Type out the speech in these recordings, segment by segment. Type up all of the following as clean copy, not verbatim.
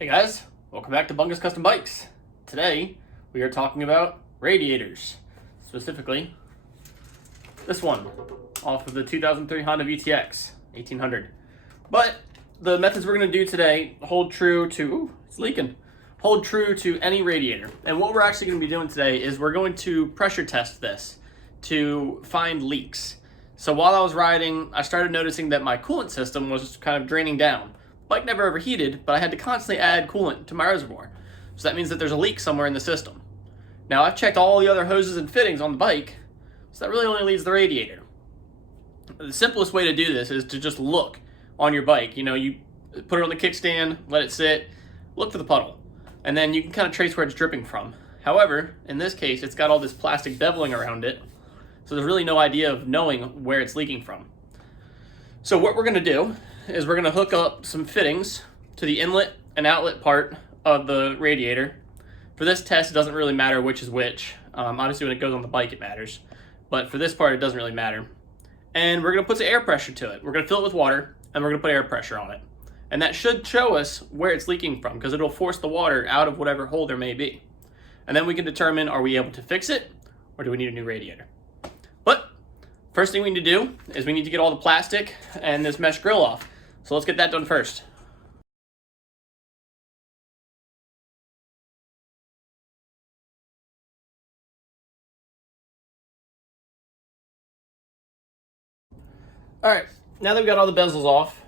Hey guys, welcome back to Bungus Custom Bikes. Today we are talking about radiators, specifically this one off of the 2003 Honda VTX 1800. But the methods we're going to do today hold true to, it's leaking, hold true to any radiator. And what we're actually going to be doing today is we're going to pressure test this to find leaks. So while I was riding, I started noticing that my coolant system was kind of draining down. Bike never overheated, but I had to constantly add coolant to my reservoir. So that means that there's a leak somewhere in the system. Now I've checked all the other hoses and fittings on the bike, so that really only leaves the radiator. The simplest way to do this is to just look on your bike. You know, you put it on the kickstand, let it sit, look for the puddle, and then you can kind of trace where it's dripping from. However, in this case, it's got all this plastic beveling around it, so there's really no idea of knowing where it's leaking from. So what we're going to do is we're going to hook up some fittings to the inlet and outlet part of the radiator. For this test, it doesn't really matter which is which. Obviously, when it goes on the bike, it matters. But for this part, it doesn't really matter. And we're going to put some air pressure to it. We're going to fill it with water, and we're going to put air pressure on it. And that should show us where it's leaking from, because it'll force the water out of whatever hole there may be. And then we can determine, are we able to fix it, or do we need a new radiator? But first thing we need to do is we need to get all the plastic and this mesh grill off. So let's get that done first. All right, now that we've got all the bezels off,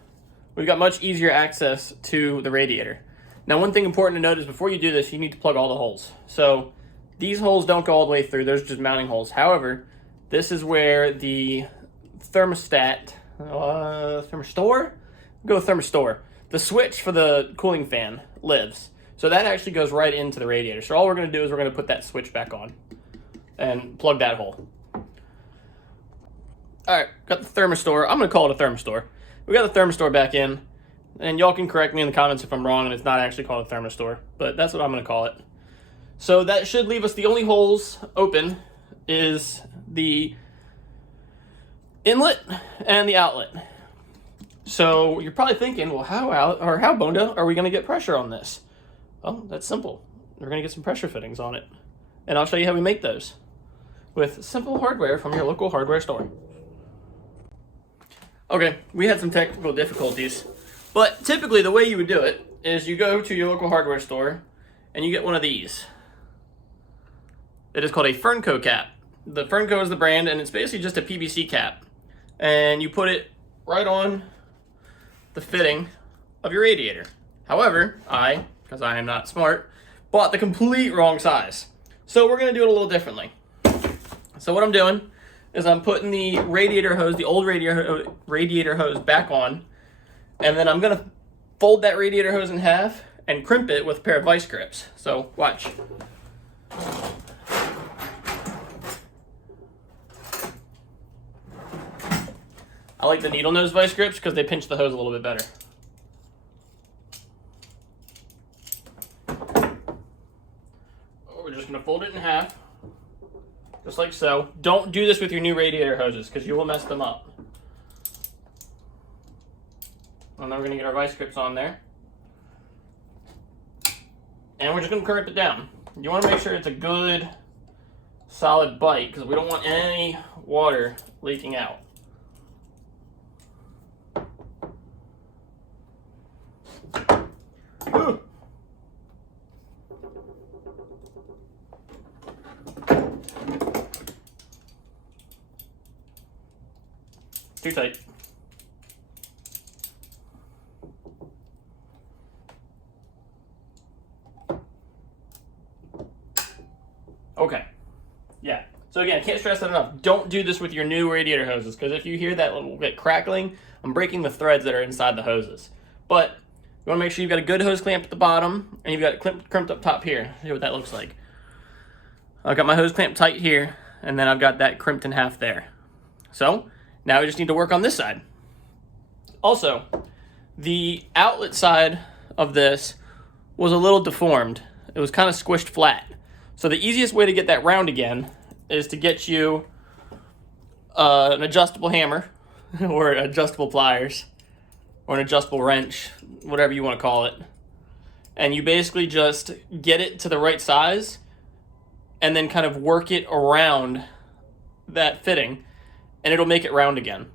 we've got much easier access to the radiator. Now, one thing important to note is before you do this, you need to plug all the holes. So these holes don't go all the way through, those are just mounting holes. However, this is where the thermostat, thermistor? Go with thermistor. The switch for the cooling fan lives. So that actually goes right into the radiator. So all we're going to do is we're going to put that switch back on and plug that hole. All right, got the thermistor. I'm going to call it a thermistor. We got the thermistor back in, and y'all can correct me in the comments if I'm wrong and it's not actually called a thermistor, but that's what I'm going to call it. So that should leave us, the only holes open is the inlet and the outlet. So you're probably thinking, well, how Bonda, are we going to get pressure on this? Well, that's simple. We're going to get some pressure fittings on it. And I'll show you how we make those with simple hardware from your local hardware store. Okay, we had some technical difficulties, but typically the way you would do it is you go to your local hardware store and you get one of these. It is called a Fernco cap. The Fernco is the brand, and it's basically just a PVC cap. And you put it right on the fitting of your radiator. However, because I am not smart, bought the complete wrong size. So we're going to do it a little differently. So what I'm doing is I'm putting the radiator hose, the old radiator hose back on, and then I'm going to fold that radiator hose in half and crimp it with a pair of vice grips. So watch. I like the needle nose vice grips because they pinch the hose a little bit better. We're just going to fold it in half, just like so. Don't do this with your new radiator hoses because you will mess them up. And then we're going to get our vice grips on there. And we're just going to crimp it down. You want to make sure it's a good, solid bite because we don't want any water leaking out. Too tight. Okay. Yeah. So again, I can't stress that enough. Don't do this with your new radiator hoses, because if you hear that little bit crackling, I'm breaking the threads that are inside the hoses. But you want to make sure you've got a good hose clamp at the bottom, and you've got it crimped up top here. See what that looks like. I've got my hose clamp tight here, and then I've got that crimped in half there. So now we just need to work on this side. Also, the outlet side of this was a little deformed. It was kind of squished flat. So the easiest way to get that round again is to get you an adjustable hammer or adjustable pliers or an adjustable wrench, whatever you want to call it. and you basically just get it to the right size and then kind of work it around that fitting, and it'll make it round again.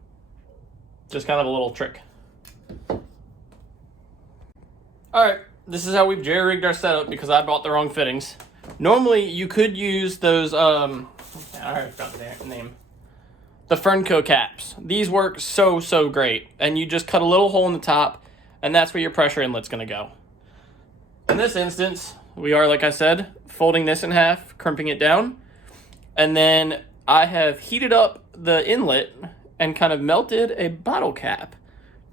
Just kind of a little trick. All right, this is how we've jerry-rigged our setup because I bought the wrong fittings. Normally, you could use those, I already forgot the name. The Fernco caps. These work so great. And you just cut a little hole in the top, and that's where your pressure inlet's gonna go. In this instance, we are, like I said, folding this in half, crimping it down, and then I have heated up the inlet and kind of melted a bottle cap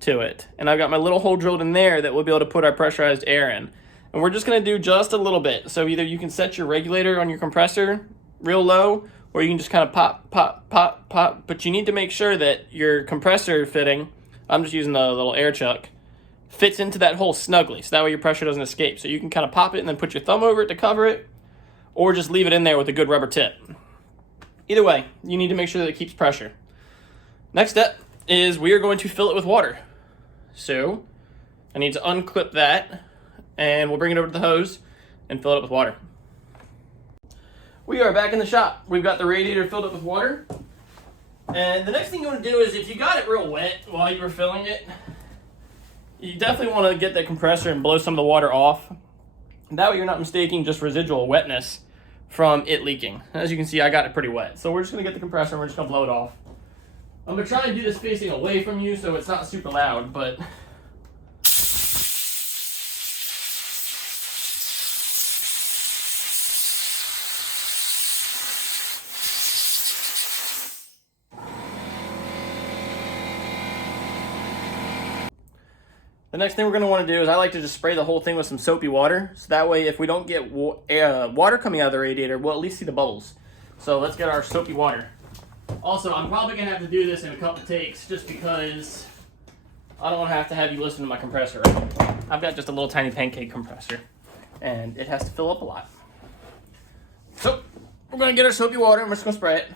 to it. And I've got my little hole drilled in there that we'll be able to put our pressurized air in. And we're just gonna do just a little bit. So either you can set your regulator on your compressor real low, or you can just kind of pop, pop, pop, pop. But you need to make sure that your compressor fitting, I'm just using the little air chuck, fits into that hole snugly, so that way your pressure doesn't escape. So you can kind of pop it and then put your thumb over it to cover it, or just leave it in there with a good rubber tip. Either way, you need to make sure that it keeps pressure. Next step is we are going to fill it with water. So I need to unclip that, and we'll bring it over to the hose and fill it up with water. We are back in the shop. We've got the radiator filled up with water. And the next thing you want to do is, if you got it real wet while you were filling it, you definitely want to get the compressor and blow some of the water off. That way you're not mistaking just residual wetness from it leaking. As you can see, I got it pretty wet. So we're just going to get the compressor and we're just going to blow it off. I'm going to try and do this facing away from you so it's not super loud, but the next thing we're going to want to do is I like to just spray the whole thing with some soapy water. So that way if we don't get water coming out of the radiator, we'll at least see the bubbles. So let's get our soapy water. Also, I'm probably going to have to do this in a couple takes just because I don't want to have you listen to my compressor. I've got just a little tiny pancake compressor and it has to fill up a lot. So we're going to get our soapy water and we're just going to spray it.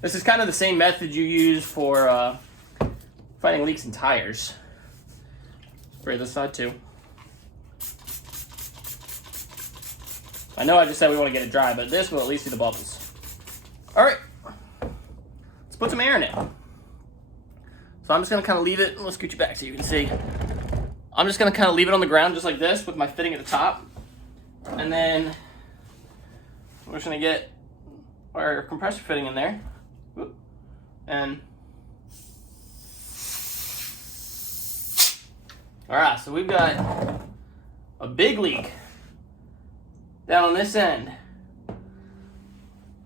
This is kind of the same method you use for finding leaks in tires. Spray this side too. I know I just said we want to get it dry, but this will at least see the bubbles. All right, let's put some air in it. So I'm just going to kind of leave it. Let's scoot you back so you can see. I'm just going to kind of leave it on the ground just like this with my fitting at the top. And then we're just going to get our compressor fitting in there. And all right, so we've got a big leak down on this end.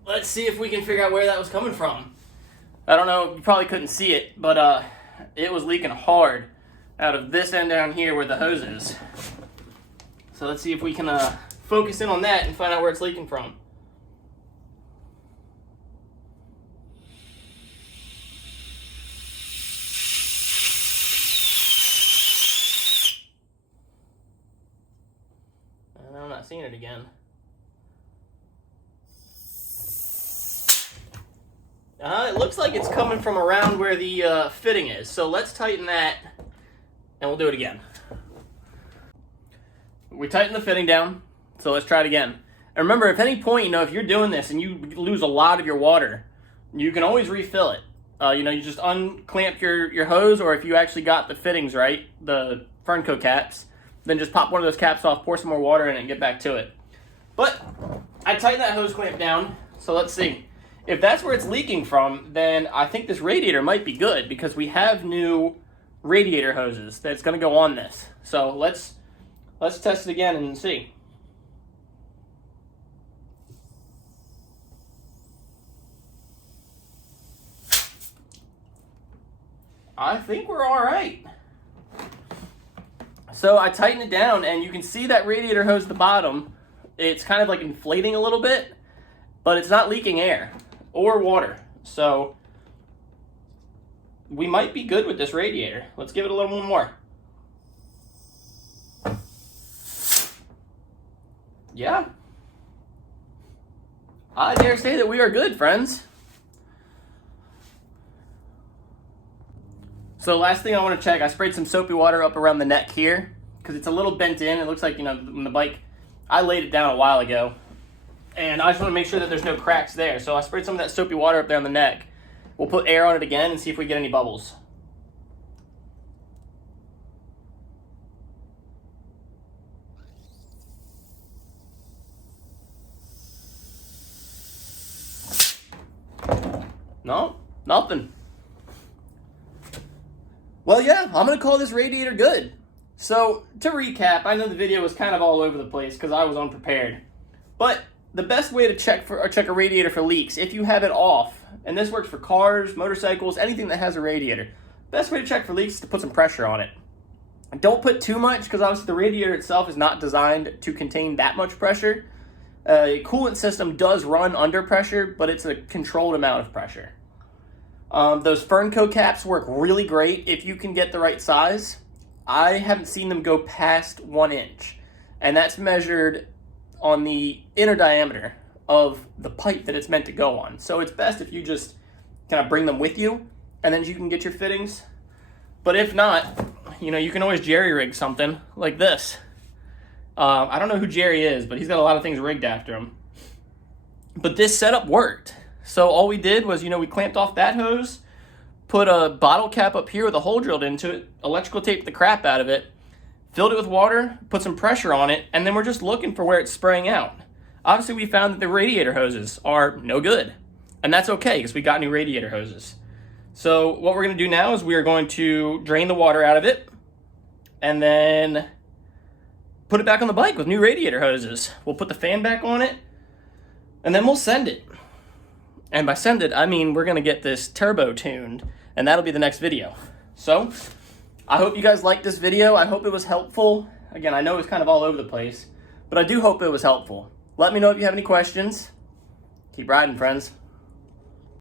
Let's see if we can figure out where that was coming from. I don't know, you probably couldn't see it, but it was leaking hard out of this end down here where the hose is. So let's see if we can focus in on that and find out where it's leaking from. I'm not seeing it again. It looks like it's coming from around where the fitting is. So let's tighten that and we'll do it again. We tighten the fitting down, so let's try it again. And remember, if at any point, if you're doing this and you lose a lot of your water, you can always refill it. You just unclamp your hose, or if you actually got the fittings right, the Fernco caps, then just pop one of those caps off, pour some more water in it, and get back to it. But I tightened that hose clamp down, so let's see. If that's where it's leaking from, then I think this radiator might be good because we have new radiator hoses that's going to go on this. So let's test it again and see. I think we're all right. So I tightened it down, and you can see that radiator hose at the bottom. It's kind of like inflating a little bit, but it's not leaking air or water. So we might be good with this radiator. Let's give it a little more. Yeah. I dare say that we are good, friends. So last thing I want to check, I sprayed some soapy water up around the neck here because it's a little bent in. It looks like, when the bike, I laid it down a while ago, and I just want to make sure that there's no cracks there. So I sprayed some of that soapy water up there on the neck. We'll put air on it again and see if we get any bubbles. No, nothing. Well, yeah, I'm going to call this radiator good. So, to recap, I know the video was kind of all over the place because I was unprepared. But the best way to check a radiator for leaks, if you have it off, and this works for cars, motorcycles, anything that has a radiator, best way to check for leaks is to put some pressure on it. Don't put too much because obviously the radiator itself is not designed to contain that much pressure. A coolant system does run under pressure, but it's a controlled amount of pressure. Those Fernco caps work really great if you can get the right size. I haven't seen them go past 1 inch, and that's measured on the inner diameter of the pipe that it's meant to go on. So it's best if you just kind of bring them with you, and then you can get your fittings. But if not, you can always jerry rig something like this. I don't know who Jerry is, but he's got a lot of things rigged after him. But this setup worked. So all we did was, we clamped off that hose, put a bottle cap up here with a hole drilled into it, electrical taped the crap out of it, filled it with water, put some pressure on it, and then we're just looking for where it's spraying out. Obviously, we found that the radiator hoses are no good. And that's okay, because we got new radiator hoses. So what we're going to do now is we are going to drain the water out of it, and then put it back on the bike with new radiator hoses. We'll put the fan back on it, and then we'll send it. And by send it, I mean we're going to get this turbo tuned, and that'll be the next video. So, I hope you guys liked this video. I hope it was helpful. Again, I know it was kind of all over the place, but I do hope it was helpful. Let me know if you have any questions. Keep riding, friends.